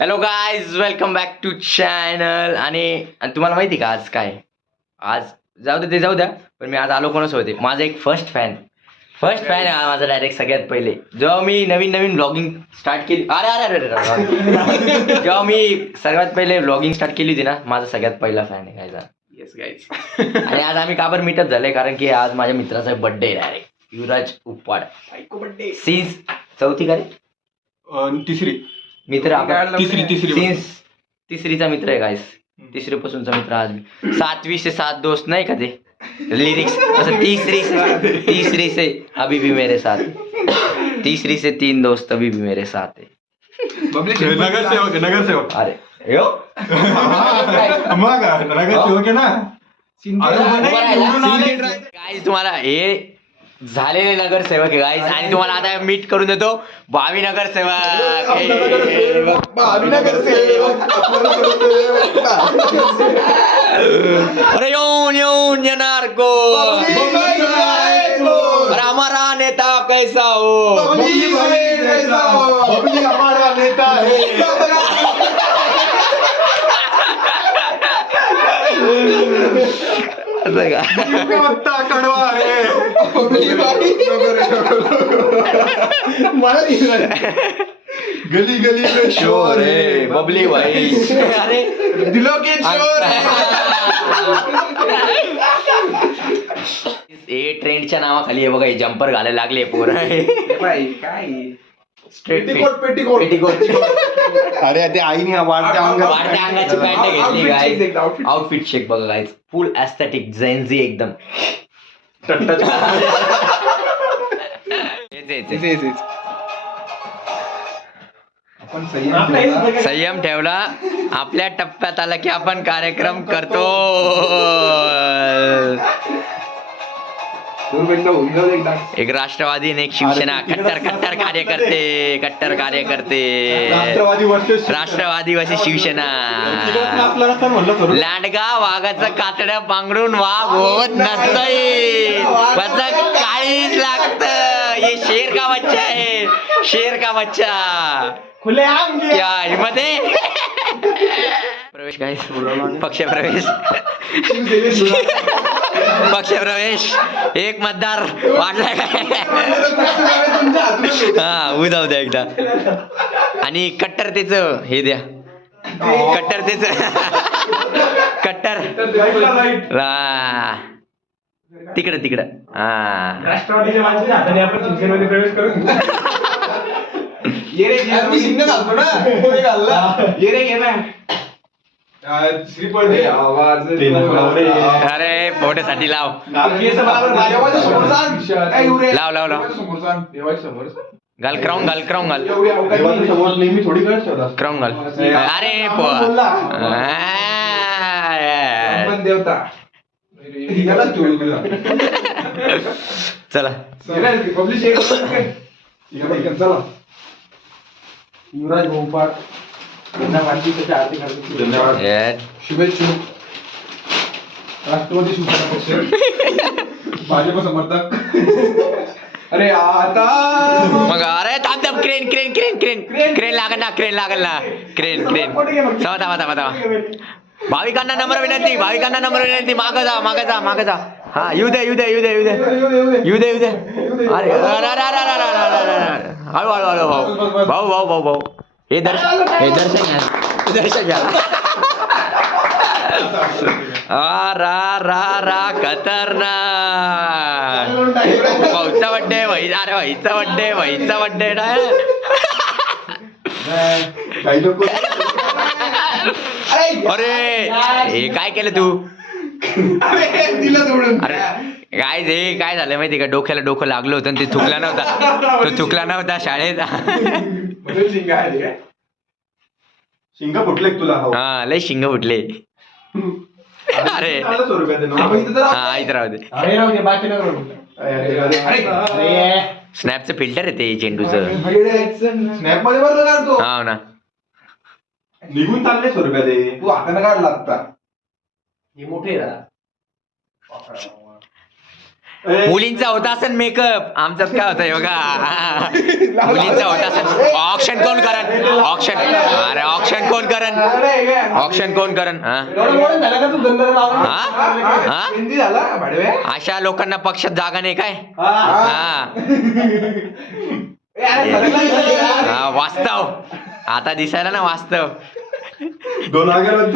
Hello guys, welcome back to channel. आणि तुम्हाला माहिती का आज काय? आज जाऊ द्या पण मी आज आलो कोणाच होते. माझा एक फर्स्ट फॅन आहे हा माझा. डायरेक्ट सगळ्यात पहिले जेव्हा मी नवीन ब्लॉगिंग स्टार्ट केली, अरे जेव्हा मी सर्वात पहिले ब्लॉगिंग स्टार्ट केली होती ना, माझा सगळ्यात पहिला फॅन आहे गायचा. Yes guys. आणि आज आम्ही काबर मीटअप झाले कारण की आज माझ्या मित्राचा बर्थडे आहे. डायरेक्ट युवराज उपवाड. बर्थडे सीन्स चौथी का रे तिसरी मित्र आपण तिसरी सीन्स तिसरीचा मित्र आहे गाईस. तिसरी पासूनचा मित्र आज मी. 7वीं से 7 दोस्त नाही का ते लिरिक्स असं. तीसरी से अभी भी मेरे साथ, तीसरी से 3 दोस्त अभी भी मेरे साथ है. नगरसेवक अरे यो मग नगरसेवक आहे ना. गाईस तुम्हाला हे झालेले नगरसेवक आहे गाईस. आणि तुम्हाला आता मीट करून देतो भावी नगरसेवक. अरे येऊन येणार को. अरे हमारा नेता कैसा हो. हमारा नेता असं का? कडवा आहे. गली गली में शोर है बबली भाई. अरे दिलों के शोर है. हे ट्रेंडच्या नावाखाली आहे बघा. हे जम्पर घालायला लागले पोरं. काय स्ट्रेट पेटीकोट. अरे ते आईने वाढत्या अंगाची पॅन्ट घेतली गाईज. आउटफिट चेक बघा गाईज. फुल एस्थेटिक झेंझी एकदम. आपण संयम ठेवला. आपल्या टप्प्यात आला की आपण कार्यक्रम करतो. एक राष्ट्रवादी आणि एक शिवसेना. कट्टर कार्यकर्ते. राष्ट्रवादी वर्सेस शिवसेना. लांडगा वाघाचं कातडं पांघरून वाघ होत नसतंय. काळीच लागत. हे शेर का बच्चा आहे. शेर का बच्चा. क्या हिम्मत आहे. प्रवेश काय पक्ष प्रवेश एक मतदार वाढलाय काय. हा उदाव द्या एकदा. आणि कट्टरतेच हे द्या. कट्टरतेच कट्टर तिकडं हा. राष्ट्रवादीच्या माणसाच्या हाताने आपण शिक्षणामध्ये प्रवेश करून अरे फोटोसाठी लाव. घाल क्राऊन घाल. क्राऊन घाल. अरे चला युवराज भोपाळ धन्यवाद. शुभेच्छा. राष्ट्रवादी शिवसेना पक्ष भाजप समर्थक. अरे आता मग अरे थांब. क्रेन लागल ना. क्रेन थांबा. भाविकांना नम्र विनंती. माग जा. हा येऊ दे. अरे हळू भाऊ. हे दर्शन घ्या. रा खतरनाक. भाऊचा बड्डे. वहीचा बड्डे ना. अरे हे काय केलं तू. अरे काय झालं माहिती का. डोक्याला डोकं लागलं होतं आणि ते थुकला नव्हता शाळेत. शिंग फुटले तुला. हा लय शिंग फुटले. अरे हा इथं राहू दे. स्नॅपचं फिल्टर आहे ते चेंडूचं. स्नॅप मध्ये भरलं काढतो. हा ना. निघून चालले ₹100 तू हाताने काढला आता. हे मोठे मुलींचा होता असेल मेकअप. आमच्यात काय होतं बघा. मुलींचा होता असेल. ऑप्शन कोण करा. ऑप्शन करण ऑप्शन कोण करण हा हा? अशा लोकांना पक्षात जागा नाही काय हा वास्तव आता दिसायला ना वास्तव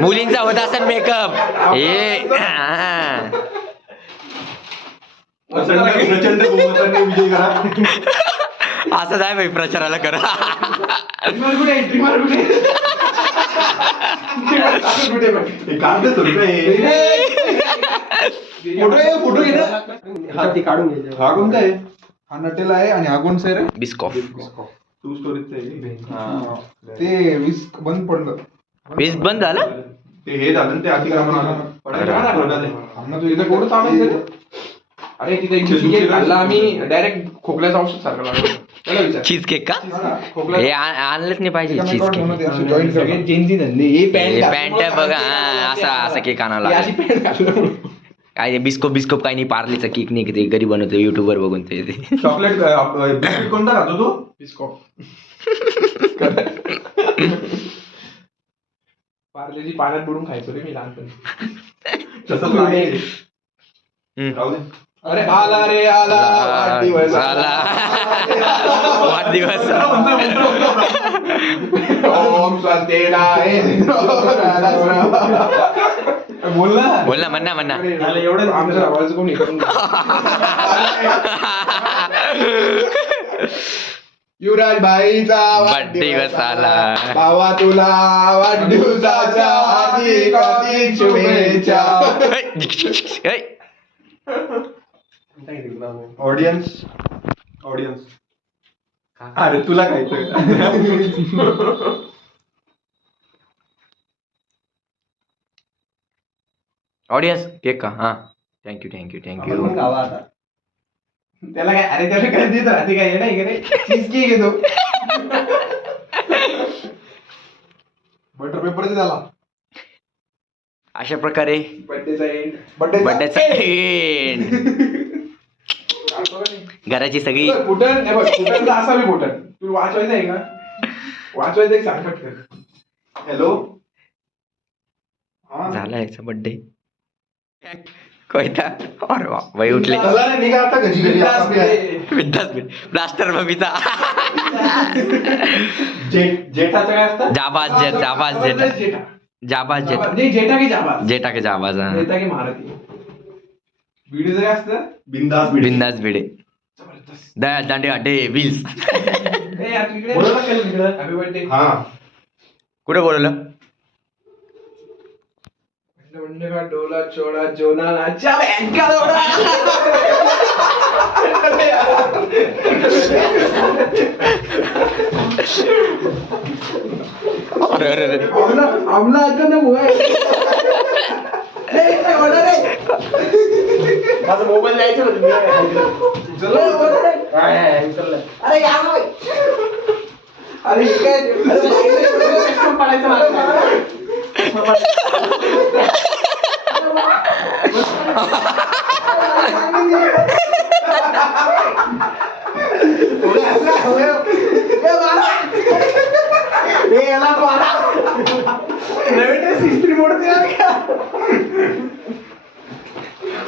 मुलींचा होत असेल मेकअप हे प्रचंड बहुमताने विजय करा. असं जाय भाई प्रचाराला करा फोटो घे ना. हा कोणता आहे? हा नटेला आहे आणि हा कोणता आहे रे? बिस्कॉफ टू स्टोरीज ते वीस बंद पडलं. वीज बंद झालं ते हे झालं ना, ते अतिक्रमण आलं. तू इथं कोण चालायचं? अरे तिथे एक दिवशी केक खाल्ला आम्ही, डायरेक्ट खोकल्याचं औषध सारखं लागलं. त्याला विचार. चीज केक का खोकला हे आणलंच नाही पाहिजे चीज केक जॉईन चेंजी धंदे पॅन्ट बघा हा, असा केक आणायला काय ते बिस्कोप काही नाही पार्लेचा केक नाही ते घरी बनवतो युट्यूबवर बघून ते चॉकलेट बिस्किट कोणता खातो तू? बिस्कॉप. पार्लेची पाण्यात बुडून खायचो रे मी लहानपणी. अरे आला रे आला वाढदिवस वाढदिवस ओम स्वस्तिनाय. बोल ना म्हणा एवढं आमच्या आवाज कोणी युवराज भाईचा वाढदिवस आला. भावा तुला वाढदिवसाच्या हार्दिक शुभेच्छा. ऑडियन्स अरे तुला काय ऑडियन्स केक का हा थँक्यू त्याला काय अरे त्याला काय देत राहते काय नाही रे चीज केक घेतो बटर पेपर त्याला. अशा प्रकारे बर्थडेचा एंड घराची सगळी फुटन असावी फुटन तू वाचवायचं आहे का? वाचवायचं आहे सांग पटकन. हॅलो झाला याचा बर्थडे कोयता अरे वा बाई उठले प्लास्टर बबीचा जेठाचं काय असतं? जाबाज जेठा के जाबाज जेठा की महारथी. भिडेचं काय असतं? बिंदास भिडे दांडे अड्डे बिल्स हॅपी बर्थडे. हा कुठे बोलवलं? का डोला चोळा जोनाच्या बँका अरे आमला अचानक माझा मोबाईल द्यायचं अरे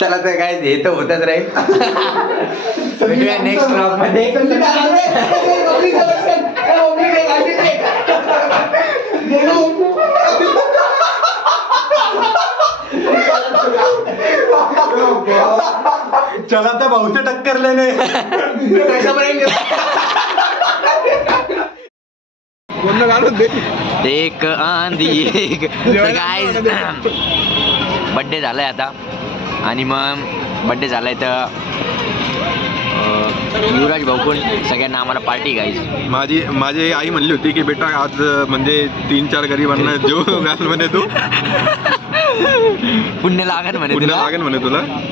चला तर काय हे तर होतच राहील नेक्स्ट ब्लॉग मध्ये. चला तर भाऊचे टक्कर लेने एक आंधी गाईज बड्डे झालाय आता आणि मग बड्डे झालाय तर युवराज भाऊकून सगळ्यांना आम्हाला पार्टी गाईज. माझी आई म्हणली होती की बेटा आज म्हणजे 3-4 गरिबांना जेव घाल म्हणे तू पुण्य लागन म्हणे तुला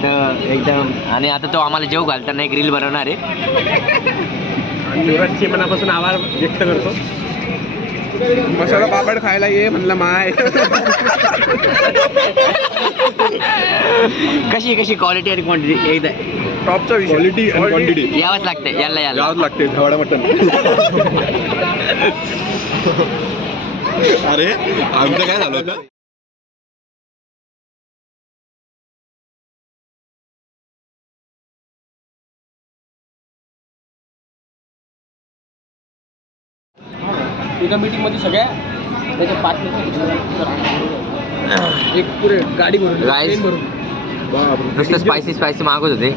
तर एकदम. आणि आता तो आम्हाला जेव घालताना एक रील बनवणार आहे. युवराजचे मनापासून आभार व्यक्त करतो. मसाला पापड खायला ये म्हणलं माय. कशी क्वालिटी आणि क्वांटिटी एकदा टॉपचा विषय. क्वालिटी आणि क्वांटिटी यावंच लागते यायला यावंच लागते. धवडा मटन अरे आमचं काय झालं होतं एका मीटिंग मध्ये सगळ्या त्याच्या एक पुरे गाडी भरून Guys. train भरून नुसतं स्पायसी मागत होते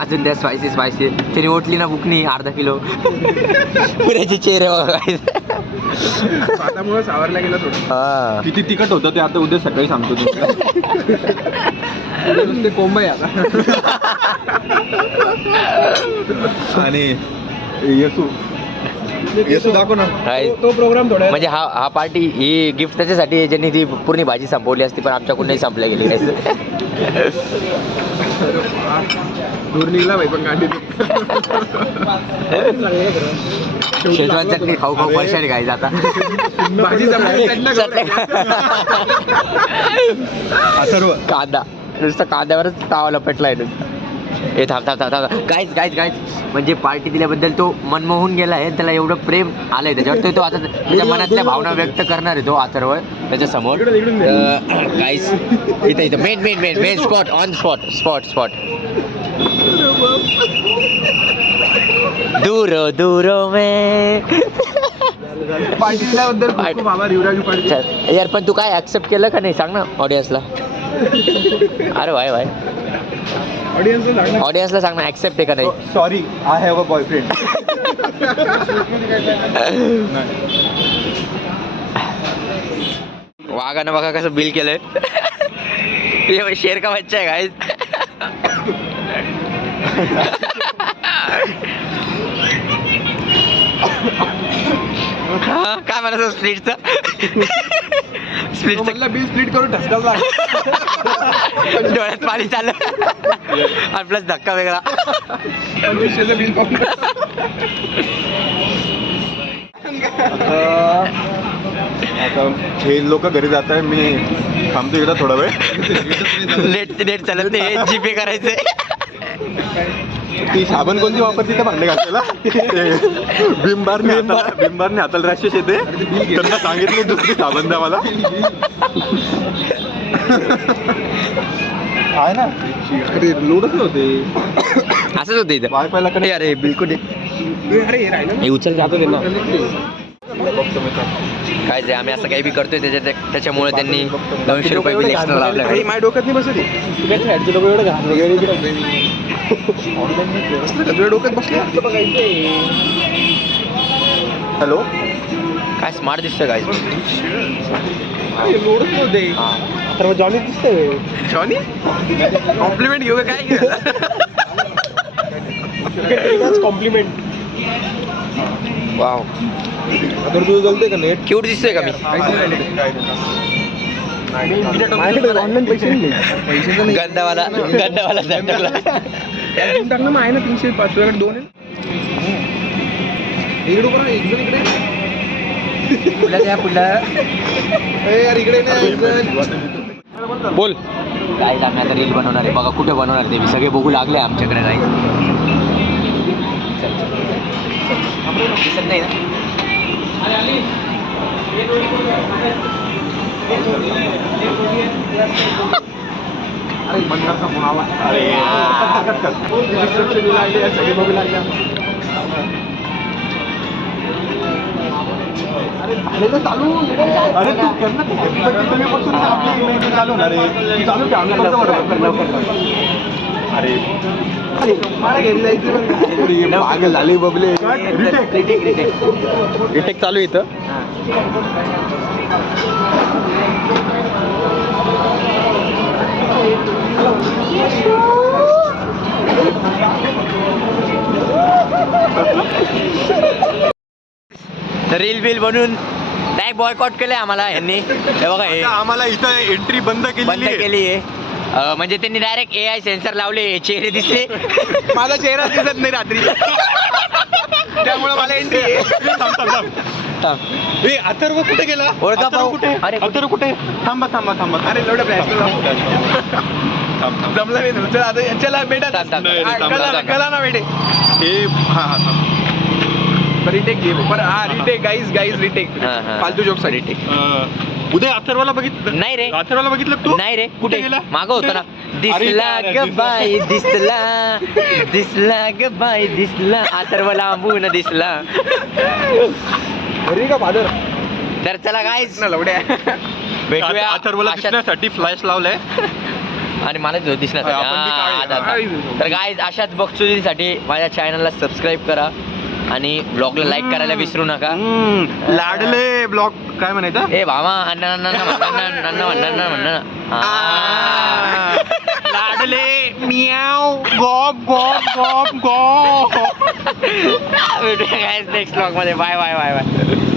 अजून त्या स्पायसी तरी ओटली ना बुकनी अर्धा किलो पुऱ्याचे चेहरे बघा guys. स्वतःमुळे सावरला गेला थोडं हा. किती तिखट होतं ते आता उद्या सकाळी सांगतो तुम्ही ते कोंब आहे आता आणि येसू दाखव ना Guys, तो प्रोग्राम थोडा म्हणजे हा पार्टी ही गिफ्ट त्याच्यासाठी आहे, ज्यांनी ती पूर्ण भाजी संपवली असती पण आमच्याकडून नाही संपल्या गेली guys. दूर निघला भाई पण गाडी शेजवान चटणी खाऊ परेशानी guys आता भाजी अथर्व कांदा नुसतं कांद्यावरच तावा लपेटलाय नुसतं. हे थांब गाईज म्हणजे पार्टी दिल्याबद्दल तो मनमोहून गेला आहे त्याला एवढं प्रेम आलंय त्याच्यावर तो आता त्याच्या मनातल्या भावना व्यक्त करणार आहे तो अथर्व त्याच्या समोर गाईज इथं मेन स्पॉट ऑन स्पॉट दूर में पार्टी दिल्याबद्दल खूप आभार युवराज पाटील. चल, यार पण तू काय ऍक्सेप्ट केलं का नाही सांग ना ऑडियन्सला अरे भाई ऑडियन्सला सांग ना ऍक्सेप्ट आहे का नाही sorry I have a boyfriend वाघानं बघा कसं बिल केलंय ये शेर का बच्चा आहे गाइस काय म्हणायचं स्प्लिटचं बिल स्प्लिट करून ठसकाच डोळ्यात पाणी चाललं आणि प्लस धक्का वेगळा बिल आता हे लोक घरी जात आहे मी थांबतो इकडं थोडा वेळ नेट चालत नाही जीपे करायचंय ती साबण कोणती वापरते त्या भांडे घासायला बिंबारने हाताला रॅशेस येते त्यांना सांगितलं दुसरी साबण द्या मला आहे ना अरे लोडच नव्हते असंच होतं इथं वायफायला अरे अरे बिलकुल अरे हे राहिलं हे उचल जातो त्यांना काय ते आम्ही असं काही बी करतोय त्याच्यामुळे त्यांनी 200 रुपये बिल एक्स्ट्रा लावलं माझ्या डोक्यात नाही बसत लोक एवढं घाण वगैरे तुझ्या डोक्यात बसले हॅलो काय स्मार्ट दिसतं काय लोडच नव्हते तर मग जॉनी दिसतंय जॉनी कॉम्प्लिमेंट घेऊ काय कॉम्प्लिमेंट वाव तर तुझं चालतंय का नेट क्यूट दिसतोय का मी ऑनलाईन पैसे नाही पैसे गंधावाला टाकला टाक ना मग आहे ना 305 तुझ्याकडे 2 आहे इकडे बघा एकदम इकडे पुढला यार इकडे नाही बोल काय आम्ही आता रील बनवणार आहे बघा कुठे बनवणार ते मी सगळे बघू लागले आमच्याकडे काही दिसत नाही ना अरे मंदारचा फोन आला अरे सगळे बघू लागले अरे चालू अरे तू कर ना चालू ना रे चालू की आम्ही अरे मागे झाले बबले रिटेक चालू इथं रील बिल बनवून डायरेक्ट बॉयकॉट केलंय आम्हाला यांनी हे बघा हे आम्हाला इथं एंट्री बंद बंद केली आहे म्हणजे त्यांनी डायरेक्ट AI सेन्सर लावले चेहरे दिसले माझा चेहरा दिसत नाही रात्री त्यामुळे मला एंट्री अथर्व कुठे गेला ओळखा पाहू कुठे अरे अथर्व कुठे थांबा अरे एवढं जमलं नाही तुझं आता चला बेटा थांब. कला ना बेटे हे हा रिटेक घे बरं. हा रिटेक गाईज रिटेक हा. फालतू जोक साठी उदय अथर्वला बघितलं नाही रे. अथर्वला बघितलं तू नाही रे, कुठे गेला? मागं होता ना. अरे दिसला अरे, ग बाई दिसला ग बाई दिसला अथर्व लांबून दिसला. घरी का फादर तर चला गाईज ना लवड्या. भेटूया अथर्वला अशाच- दिसण्यासाठी फ्लॅश लावलाय आणि मला दिसणार हा, आपण बी काळे. तर गाईज अशाच बक्षुसीसाठी माझ्या चॅनलला सबस्क्राईब करा आणि ब्लॉगला लाईक करायला विसरू नका. लाडले ब्लॉग काय म्हणायचं ए भामा अण्णा लाडले मियाव गॉप गॉप गॉप गॉप भेटूया गाईज नेक्स्ट ब्लॉग मध्ये. Bye bye bye bye.